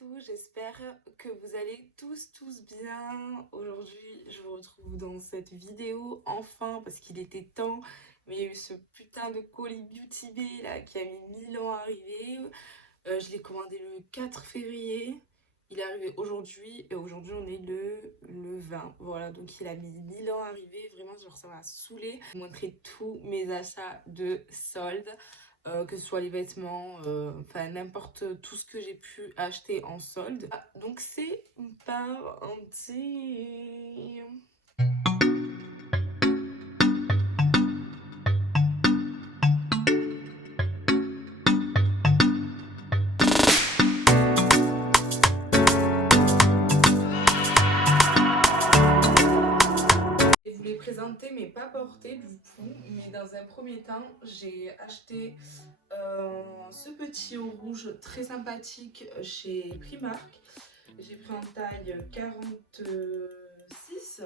tous, j'espère que vous allez tous bien. Aujourd'hui, je vous retrouve dans cette vidéo, enfin, parce qu'il était temps. Mais il y a eu ce putain de colis Beauty Bay là qui a mis 1000 ans à arriver. Je l'ai commandé le 4 février. Il est arrivé aujourd'hui et aujourd'hui on est le 20. Voilà, donc il a mis 1000 ans à arriver. Vraiment, genre ça m'a saoulée. Je vais vous montrer tous mes achats de soldes. Que ce soit les vêtements, enfin n'importe tout ce que j'ai pu acheter en solde. Ah, donc c'est parti. Je vous l'ai présenté mais pas porté du coup. Mais dans un premier temps, j'ai acheté ce petit haut rouge très sympathique chez Primark. J'ai pris en taille 46.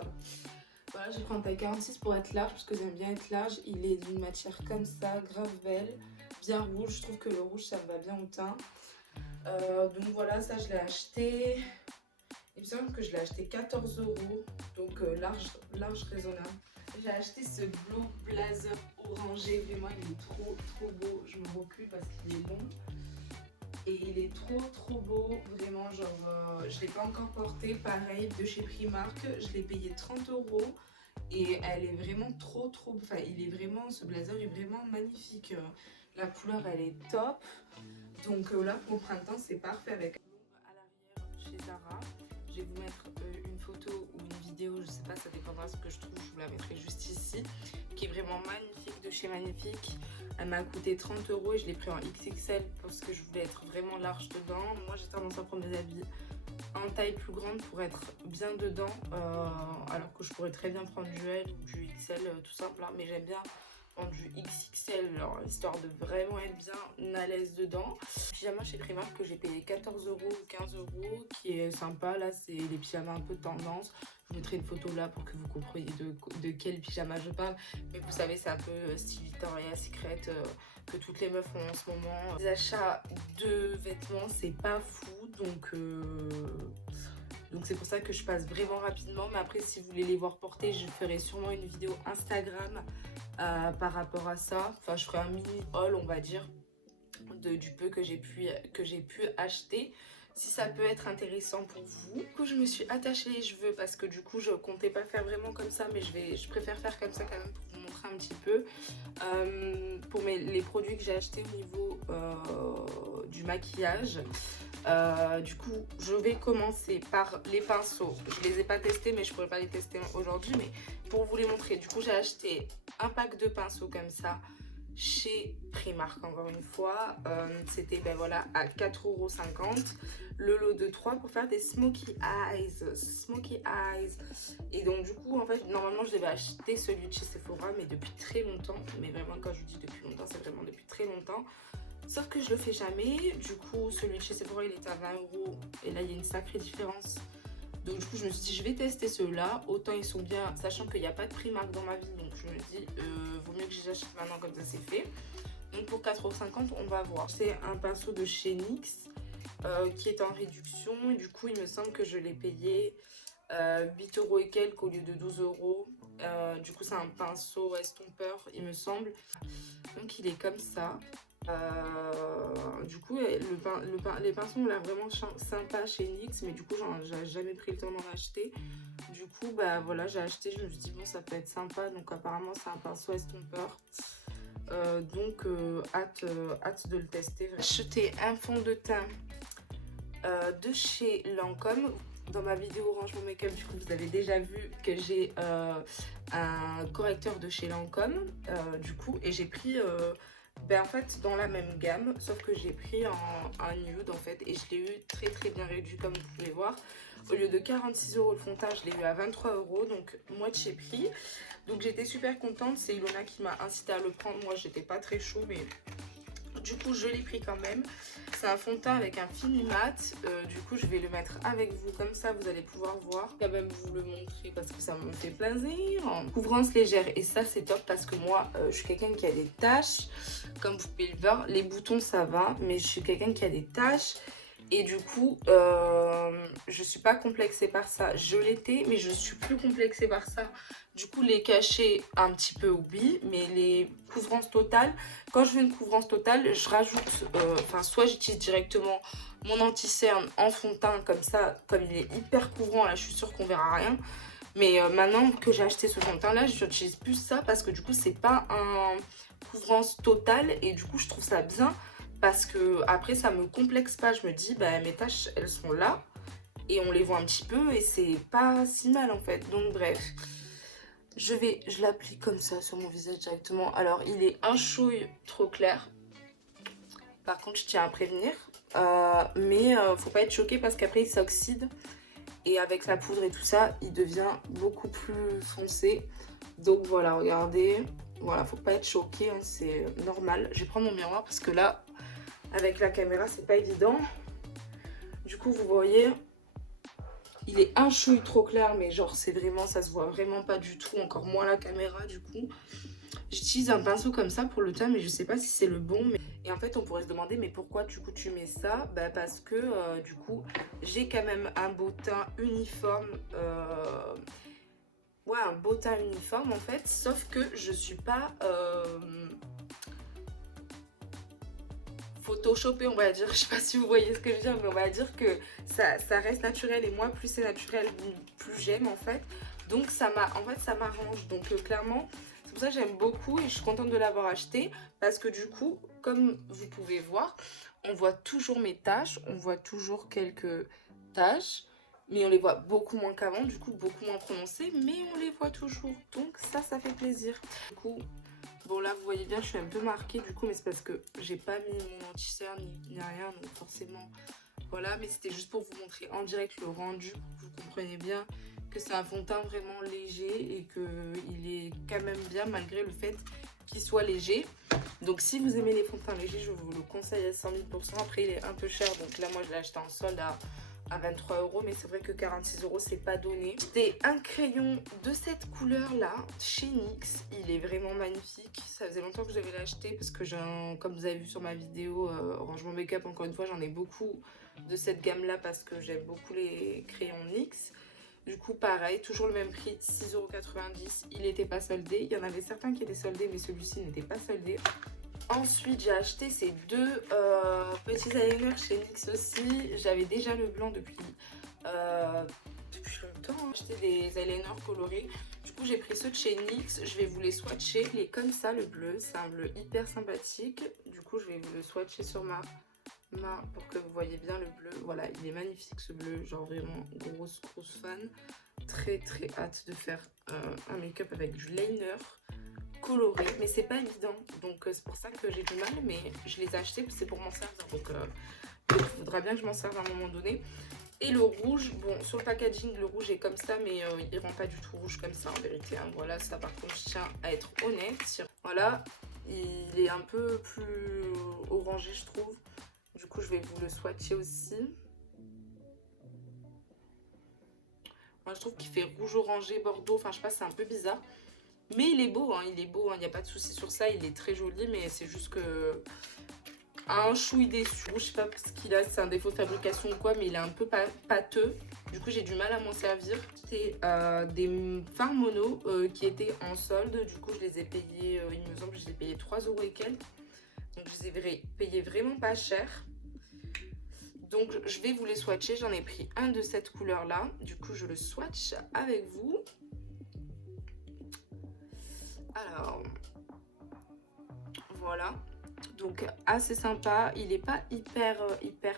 Voilà, j'ai pris en taille 46 pour être large parce que j'aime bien être large. Il est d'une matière comme ça, grave belle, bien rouge. Je trouve que le rouge ça me va bien au teint. Donc voilà, ça je l'ai acheté. Il me semble que je l'ai acheté 14 €, donc large raisonnable. J'ai acheté ce blue blazer orangé, vraiment il est trop beau. Je me recule parce qu'il est long. Et il est trop beau, vraiment genre je l'ai pas encore porté, pareil de chez Primark, je l'ai payé 30 € et elle est vraiment trop, enfin il est vraiment, ce blazer est vraiment magnifique, la couleur elle est top, donc là pour le printemps c'est parfait avec à l'arrière chez Zara. Je vais vous mettre une photo ou une vidéo, je sais pas, ça dépendra de ce que je trouve, je vous la mettrai juste ici, qui est vraiment magnifique, de chez Magnifique. Elle m'a coûté 30 € et je l'ai pris en XXL parce que je voulais être vraiment large dedans. Moi j'ai tendance à prendre des habits en taille plus grande pour être bien dedans, alors que je pourrais très bien prendre du L ou du XL tout simple, hein, mais j'aime bien prendre du XXL, alors, histoire de vraiment être bien à l'aise dedans. Pyjama chez Primark que j'ai payé 14 € ou 15 €, qui est sympa. Là c'est les pyjamas un peu tendance. Je mettrai une photo là pour que vous compreniez de quel pyjama je parle. Mais vous savez, c'est un peu style Victoria's Secret que toutes les meufs ont en ce moment. Les achats de vêtements, c'est pas fou. Donc c'est pour ça que je passe vraiment rapidement. Mais après, si vous voulez les voir porter, je ferai sûrement une vidéo Instagram par rapport à ça. Enfin, je ferai un mini haul, on va dire, du peu que j'ai pu acheter, si ça peut être intéressant pour vous. Du coup je me suis attachée les cheveux parce que du coup je comptais pas faire vraiment comme ça, mais je préfère faire comme ça quand même pour vous montrer un petit peu pour les produits que j'ai achetés au niveau du maquillage. Du coup je vais commencer par les pinceaux. Je les ai pas testés mais je pourrais pas les tester aujourd'hui, mais pour vous les montrer. Du coup j'ai acheté un pack de pinceaux comme ça chez Primark, encore une fois. C'était ben voilà à 4,50 €, le lot de 3 pour faire des smokey eyes. Et donc du coup en fait normalement je devais acheter celui de chez Sephora, mais depuis très longtemps, mais vraiment quand je vous dis depuis longtemps, c'est vraiment depuis très longtemps, sauf que je le fais jamais. Du coup celui de chez Sephora il est à 20 € et là il y a une sacrée différence. Donc du coup je me suis dit je vais tester ceux-là, autant ils sont bien, sachant qu'il n'y a pas de Primark dans ma vie, donc je me dis vaut mieux que je les achète maintenant, comme ça c'est fait. Donc pour 4,50 € on va voir. C'est un pinceau de chez NYX qui est en réduction et du coup il me semble que je l'ai payé 8 € et quelques au lieu de 12 €. Du coup c'est un pinceau estompeur il me semble, donc il est comme ça. Du coup les pinceaux ont l'air vraiment sympa chez NYX, mais du coup j'ai jamais pris le temps d'en acheter. Du coup bah voilà, j'ai acheté, je me suis dit bon ça peut être sympa, donc apparemment c'est un pinceau estompeur. Donc hâte de le tester. J'ai acheté un fond de teint de chez Lancôme. Dans ma vidéo Range mon make-up, du coup vous avez déjà vu que j'ai un correcteur de chez Lancôme du coup, et j'ai pris ben en fait dans la même gamme, sauf que j'ai pris un nude en fait, et je l'ai eu très bien réduit comme vous pouvez voir. Au lieu de 46 € le fond de teint, je l'ai eu à 23 €, donc moitié prix. Donc j'étais super contente, c'est Ilona qui m'a incité à le prendre. Moi j'étais pas très chaud, mais du coup je l'ai pris quand même. C'est un fond de teint avec un fini mat, du coup je vais le mettre avec vous, comme ça vous allez pouvoir voir, quand même vous le montrer parce que ça me fait plaisir. En couvrance légère, et ça c'est top parce que moi je suis quelqu'un qui a des taches, comme vous pouvez le voir. Les boutons ça va, mais je suis quelqu'un qui a des taches Et du coup, je suis pas complexée par ça. Je l'étais, mais je suis plus complexée par ça. Du coup, les cachets, un petit peu oui, mais les couvrances totales, quand je fais une couvrance totale, je rajoute, enfin, soit j'utilise directement mon anti-cerne en fond de teint, comme ça, comme il est hyper couvrant, là, je suis sûre qu'on verra rien. Mais maintenant que j'ai acheté ce fond de teint là, j'utilise plus ça parce que du coup c'est pas un couvrance totale et du coup je trouve ça bien parce que après ça me complexe pas. Je me dis bah mes taches elles sont là et on les voit un petit peu et c'est pas si mal en fait. Donc bref, je l'applique comme ça sur mon visage directement. Alors il est un chouille trop clair. Par contre je tiens à prévenir. Mais faut pas être choqué parce qu'après il s'oxyde. Et avec la poudre et tout ça, il devient beaucoup plus foncé. Donc voilà, regardez. Voilà, faut pas être choqué, hein, c'est normal. Je vais prendre mon miroir parce que là, avec la caméra, c'est pas évident. Du coup, vous voyez, il est un chouille trop clair, mais genre, c'est vraiment, ça se voit vraiment pas du tout. Encore moins la caméra, du coup. J'utilise un pinceau comme ça pour le teint, mais je sais pas si c'est le bon. Et en fait, on pourrait se demander, mais pourquoi du coup tu mets ça? Bah parce que du coup, j'ai quand même un beau teint uniforme. Ouais, un beau teint uniforme en fait. Sauf que je suis pas photoshopée, on va dire. Je sais pas si vous voyez ce que je veux dire, mais on va dire que ça reste naturel. Et moi, plus c'est naturel, plus j'aime en fait. Donc en fait, ça m'arrange. Donc clairement... C'est pour ça que j'aime beaucoup et je suis contente de l'avoir acheté parce que du coup, comme vous pouvez voir, on voit toujours mes taches, on voit toujours quelques taches, mais on les voit beaucoup moins qu'avant, du coup beaucoup moins prononcées, mais on les voit toujours. Donc ça fait plaisir. Du coup, bon là vous voyez bien, je suis un peu marquée du coup, mais c'est parce que j'ai pas mis mon anti-cerne ni rien, donc forcément, voilà. Mais c'était juste pour vous montrer en direct le rendu, pour que vous compreniez bien que c'est un fond de teint vraiment léger et qu'il est quand même bien malgré le fait qu'il soit léger. Donc si vous aimez les fonds de teint légers, je vous le conseille à 100 000 %. Après il est un peu cher, donc là moi je l'ai acheté en solde à 23 €, mais c'est vrai que 46 € c'est pas donné. C'était un crayon de cette couleur là chez NYX, il est vraiment magnifique. Ça faisait longtemps que je devais l'acheter parce que comme vous avez vu sur ma vidéo rangement make-up, encore une fois j'en ai beaucoup de cette gamme là parce que j'aime beaucoup les crayons NYX. Du coup, pareil, toujours le même prix, 6,90 €. Il n'était pas soldé. Il y en avait certains qui étaient soldés, mais celui-ci n'était pas soldé. Ensuite, j'ai acheté ces deux petits eyeliners chez NYX aussi. J'avais déjà le blanc depuis longtemps. J'ai acheté des eyeliners colorés. Du coup, j'ai pris ceux de chez NYX. Je vais vous les swatcher. Il est comme ça, le bleu. C'est un bleu hyper sympathique. Du coup, je vais vous le swatcher sur ma main pour que vous voyez bien le bleu. Voilà, il est magnifique ce bleu, genre vraiment grosse fan. Très hâte de faire un make-up avec du liner coloré, mais c'est pas évident, donc c'est pour ça que j'ai du mal, mais je les ai achetés, c'est pour m'en servir, donc il faudra bien que je m'en serve à un moment donné. Et le rouge, bon, sur le packaging, le rouge est comme ça, mais il rend pas du tout rouge comme ça en vérité, hein. Voilà, ça par contre, je tiens à être honnête. Voilà, il est un peu plus orangé, je trouve. Du coup, je vais vous le swatcher aussi. Moi, je trouve qu'il fait rouge orangé, bordeaux. Enfin, je sais pas, c'est un peu bizarre. Mais il est beau, hein, il est beau. Il n'y a pas de souci sur ça. Il est très joli, mais c'est juste que... un chouille déçu. Je sais pas ce qu'il a, c'est un défaut de fabrication ou quoi, mais il est un peu pâteux. Du coup, j'ai du mal à m'en servir. C'était des fards mono qui étaient en solde. Du coup, je les ai payés, il me semble que je les ai payés 3 € et quelques. Donc, je les ai payés vraiment pas cher. Donc je vais vous les swatcher, j'en ai pris un de cette couleur là, du coup je le swatch avec vous. Alors, voilà, donc assez sympa, il n'est pas hyper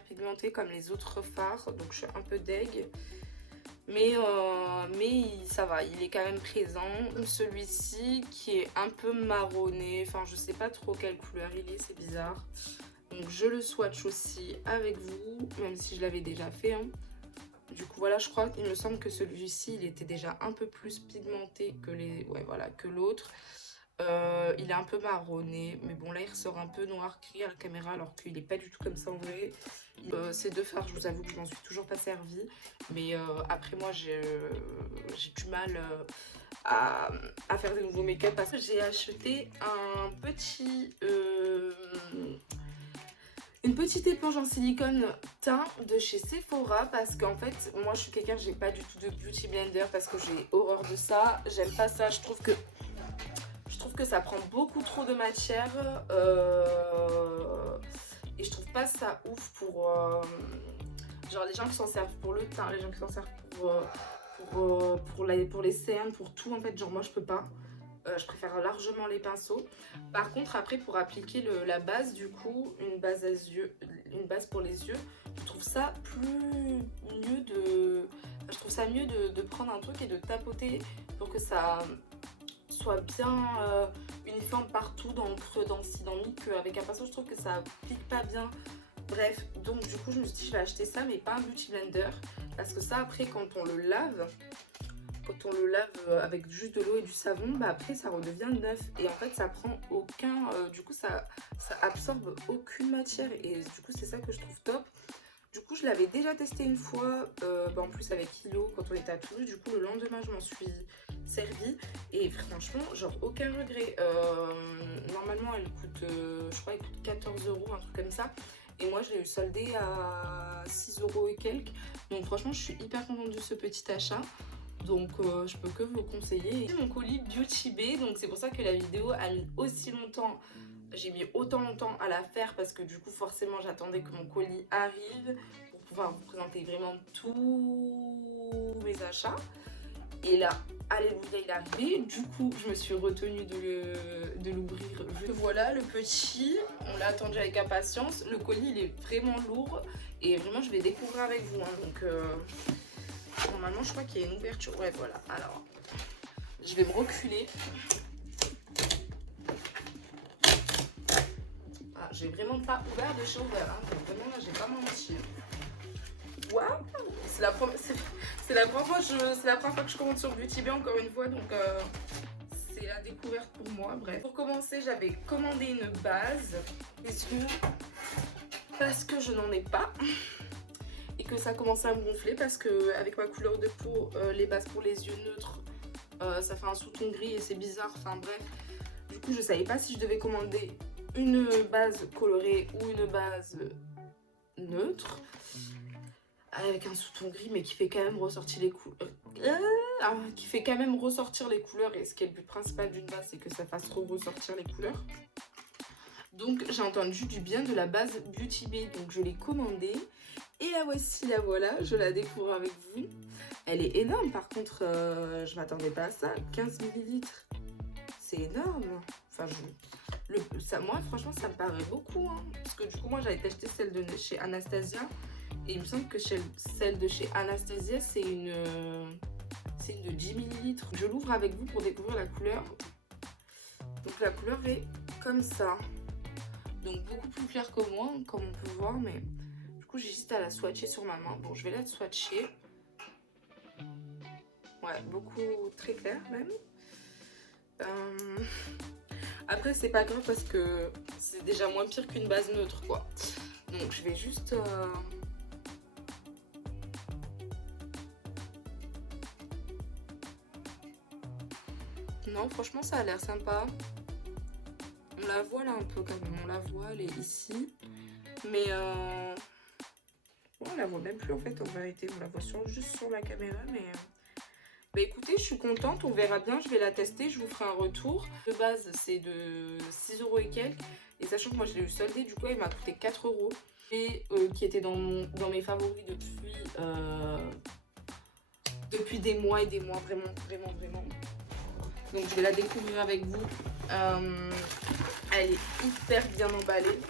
pigmenté comme les autres fards, donc je suis un peu deg. Mais ça va, il est quand même présent. Celui-ci qui est un peu marronné, enfin je sais pas trop quelle couleur il est, c'est bizarre. Donc je le swatch aussi avec vous, même si je l'avais déjà fait, hein. Du coup voilà, je crois qu'il me semble que celui-ci il était déjà un peu plus pigmenté que que l'autre. Il est un peu marronné, mais bon là il ressort un peu noir gris à la caméra alors qu'il n'est pas du tout comme ça en vrai. Ces deux fards, je vous avoue que je m'en suis toujours pas servi, mais après moi j'ai du mal à faire des nouveaux make-up parce que j'ai acheté un petit une petite éponge en silicone teint de chez Sephora parce qu'en fait moi je suis quelqu'un, j'ai pas du tout de beauty blender parce que j'ai horreur de ça, j'aime pas ça, je trouve que ça prend beaucoup trop de matière et je trouve pas ça ouf pour genre les gens qui s'en servent pour le teint, les gens qui s'en servent pour les cernes, pour tout en fait, genre moi je peux pas. Je préfère largement les pinceaux. Par contre, après, pour appliquer la base, du coup, une base pour les yeux, je trouve ça mieux de prendre un truc et de tapoter pour que ça soit bien uniforme partout, dans le creux, dans le ci, dans le mi, qu'avec un pinceau, je trouve que ça applique pas bien. Bref, donc du coup, je me suis dit, je vais acheter ça, mais pas un beauty blender. Parce que ça, après, quand on le lave avec juste de l'eau et du savon, bah après ça redevient neuf et en fait ça prend aucun, du coup ça absorbe aucune matière et du coup c'est ça que je trouve top. Du coup je l'avais déjà testé une fois, en plus avec Hilo quand on était à Toulouse, du coup le lendemain je m'en suis servi et franchement genre aucun regret. Normalement elle coûte, je crois elle coûte 14 €, un truc comme ça. Et moi je l'ai eu soldé à 6 € et quelques. Donc franchement je suis hyper contente de ce petit achat. Donc je peux que vous le conseiller. Mon colis Beauty Bay, donc c'est pour ça que la vidéo a mis aussi longtemps. J'ai mis autant longtemps à la faire parce que du coup forcément j'attendais que mon colis arrive pour pouvoir vous présenter vraiment tous mes achats. Et là, alléluia, il est arrivé. Du coup, je me suis retenue de l'ouvrir. Voilà le petit, on l'a attendu avec impatience. Le colis, il est vraiment lourd et vraiment, je vais découvrir avec vous. Hein. Donc, normalement, je crois qu'il y a une ouverture. Ouais, voilà. Alors, je vais me reculer. Ah, j'ai vraiment pas ouvert de chez ouvert. Hein. Donc, vraiment, là, j'ai pas menti. Waouh! C'est la première fois que je commande sur Beauty Bay, encore une fois. Donc, c'est la découverte pour moi. Bref. Pour commencer, j'avais commandé une base. Parce que je n'en ai pas. Et que ça commençait à me gonfler parce que avec ma couleur de peau, les bases pour les yeux neutres, ça fait un sous-ton gris et c'est bizarre, enfin bref. Du coup je savais pas si je devais commander une base colorée ou une base neutre avec un sous-ton gris mais qui fait quand même ressortir les couleurs. Et ce qui est le but principal d'une base, c'est que ça fasse ressortir les couleurs. Donc j'ai entendu du bien de la base Beauty Bay, donc je l'ai commandée. Et la voici, la voilà, je la découvre avec vous. Elle est énorme par contre, je m'attendais pas à ça, 15 ml. C'est énorme. Enfin, moi franchement ça me paraît beaucoup. Hein. Parce que du coup moi j'avais acheté celle de chez Anastasia. Et il me semble que celle de chez Anastasia c'est une de 10 ml. Je l'ouvre avec vous pour découvrir la couleur. Donc la couleur est comme ça. Donc beaucoup plus clair que moi, comme on peut voir, mais du coup j'hésite à la swatcher sur ma main. Bon, je vais la swatcher. Ouais, beaucoup très clair même. Après c'est pas grave parce que c'est déjà moins pire qu'une base neutre quoi. Donc je vais juste... Non, franchement ça a l'air sympa. On la voit là un peu quand même, on la voit, elle est ici. Mais on la voit même plus en fait en vérité, on la voit juste sur la caméra. Mais bah écoutez, je suis contente, on verra bien, je vais la tester, je vous ferai un retour. De base c'est de 6 € et quelques. Et sachant que moi je l'ai eu soldé, du coup elle m'a coûté 4 €. Et qui était dans mes favoris depuis des mois et des mois, vraiment. Donc je vais la découvrir avec vous. Elle est hyper bien emballée.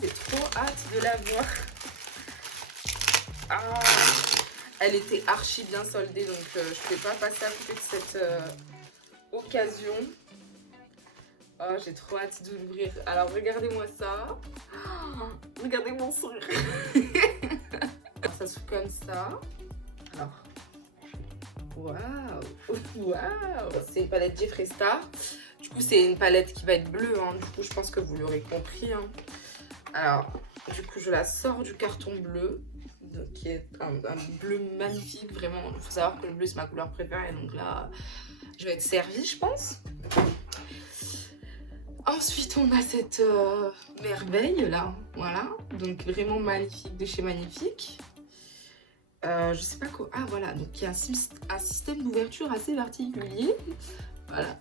J'ai trop hâte de la voir. Ah, elle était archi bien soldée, donc je ne vais pas passer à côté de cette occasion. Oh, j'ai trop hâte de l'ouvrir. Alors regardez-moi ça. Oh, regardez mon sourire. Alors, ça s'ouvre comme ça. Alors. Waouh. C'est une palette Jeffree Star. Du coup c'est une palette qui va être bleue, hein. Du coup je pense que vous l'aurez compris, hein. Alors du coup je la sors du carton bleu, donc, qui est un bleu magnifique, vraiment. Il faut savoir que le bleu c'est ma couleur préférée, donc là je vais être servie je pense. Ensuite, on a cette merveille là, voilà. Donc vraiment magnifique de chez Magnifique. Je sais pas quoi. Ah voilà, donc il y a un système d'ouverture assez particulier. Voilà.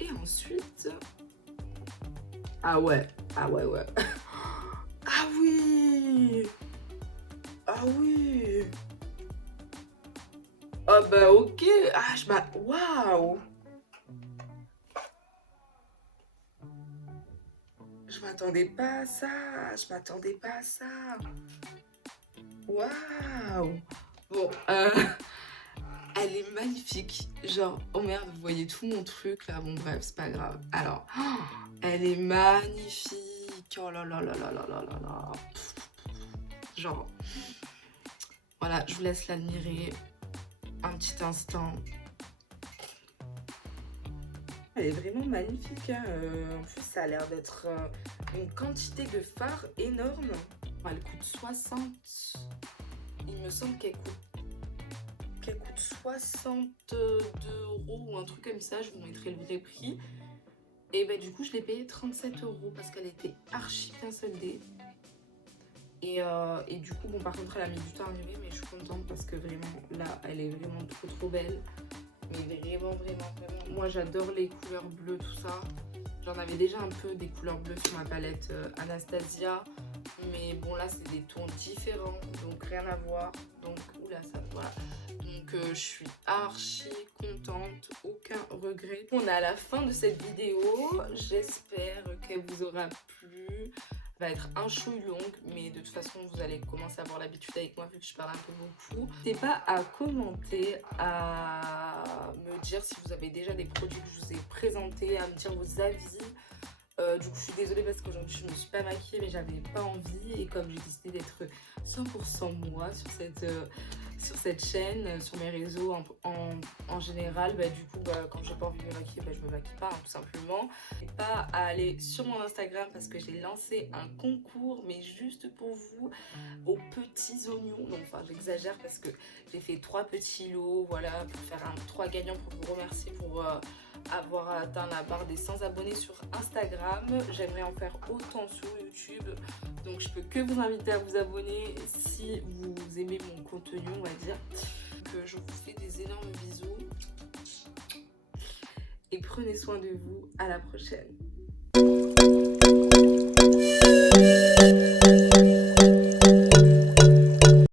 Et ensuite... Ah ouais, ah ouais, ouais. Ah oui. Ah oui. Ah bah ok. Ah je m'a... Waouh. Je m'attendais pas à ça. Je m'attendais pas à ça. Waouh. Bon, elle est magnifique. Genre, oh merde, vous voyez tout mon truc là. Bon bref, c'est pas grave. Alors, elle est magnifique. Oh là là là là là là là là. Genre, voilà, je vous laisse l'admirer un petit instant. Elle est vraiment magnifique, hein. En plus, ça a l'air d'être une quantité de fard énorme. Elle coûte 60. Il me semble qu'elle coûte 62 € ou un truc comme ça. Je vous mettrai le vrai prix. Et bah, du coup, je l'ai payé 37 € parce qu'elle était archi bien soldée. Et du coup, bon, par contre, elle a mis du temps à arriver, mais je suis contente parce que vraiment, là, elle est vraiment trop belle. Mais vraiment. Moi, j'adore les couleurs bleues, tout ça. J'en avais déjà un peu des couleurs bleues sur ma palette Anastasia. Mais bon, là, c'est des tons différents, donc rien à voir. Donc, oula, ça, voilà. Donc, je suis archi contente, aucun regret. On est à la fin de cette vidéo. J'espère qu'elle vous aura plu. Va être un chouille longue, mais de toute façon vous allez commencer à avoir l'habitude avec moi vu que je parle un peu beaucoup. N'hésitez pas à commenter, à me dire si vous avez déjà des produits que je vous ai présentés, à me dire vos avis. Du coup je suis désolée parce qu'aujourd'hui je me suis pas maquillée mais j'avais pas envie et comme j'ai décidé d'être 100% moi sur cette chaîne, sur mes réseaux en général, bah, du coup quand j'ai pas envie de me maquiller, bah, je me maquille pas, hein, tout simplement. Et pas à aller sur mon Instagram parce que j'ai lancé un concours mais juste pour vous, aux petits oignons. Donc enfin j'exagère parce que j'ai fait 3 petits lots, voilà, pour faire 3 gagnants pour vous remercier pour avoir atteint la barre des 100 abonnés sur Instagram. J'aimerais en faire autant sur YouTube. Donc je peux que vous inviter à vous abonner si vous aimez mon contenu, on va dire. Que je vous fais des énormes bisous. Et prenez soin de vous. À la prochaine.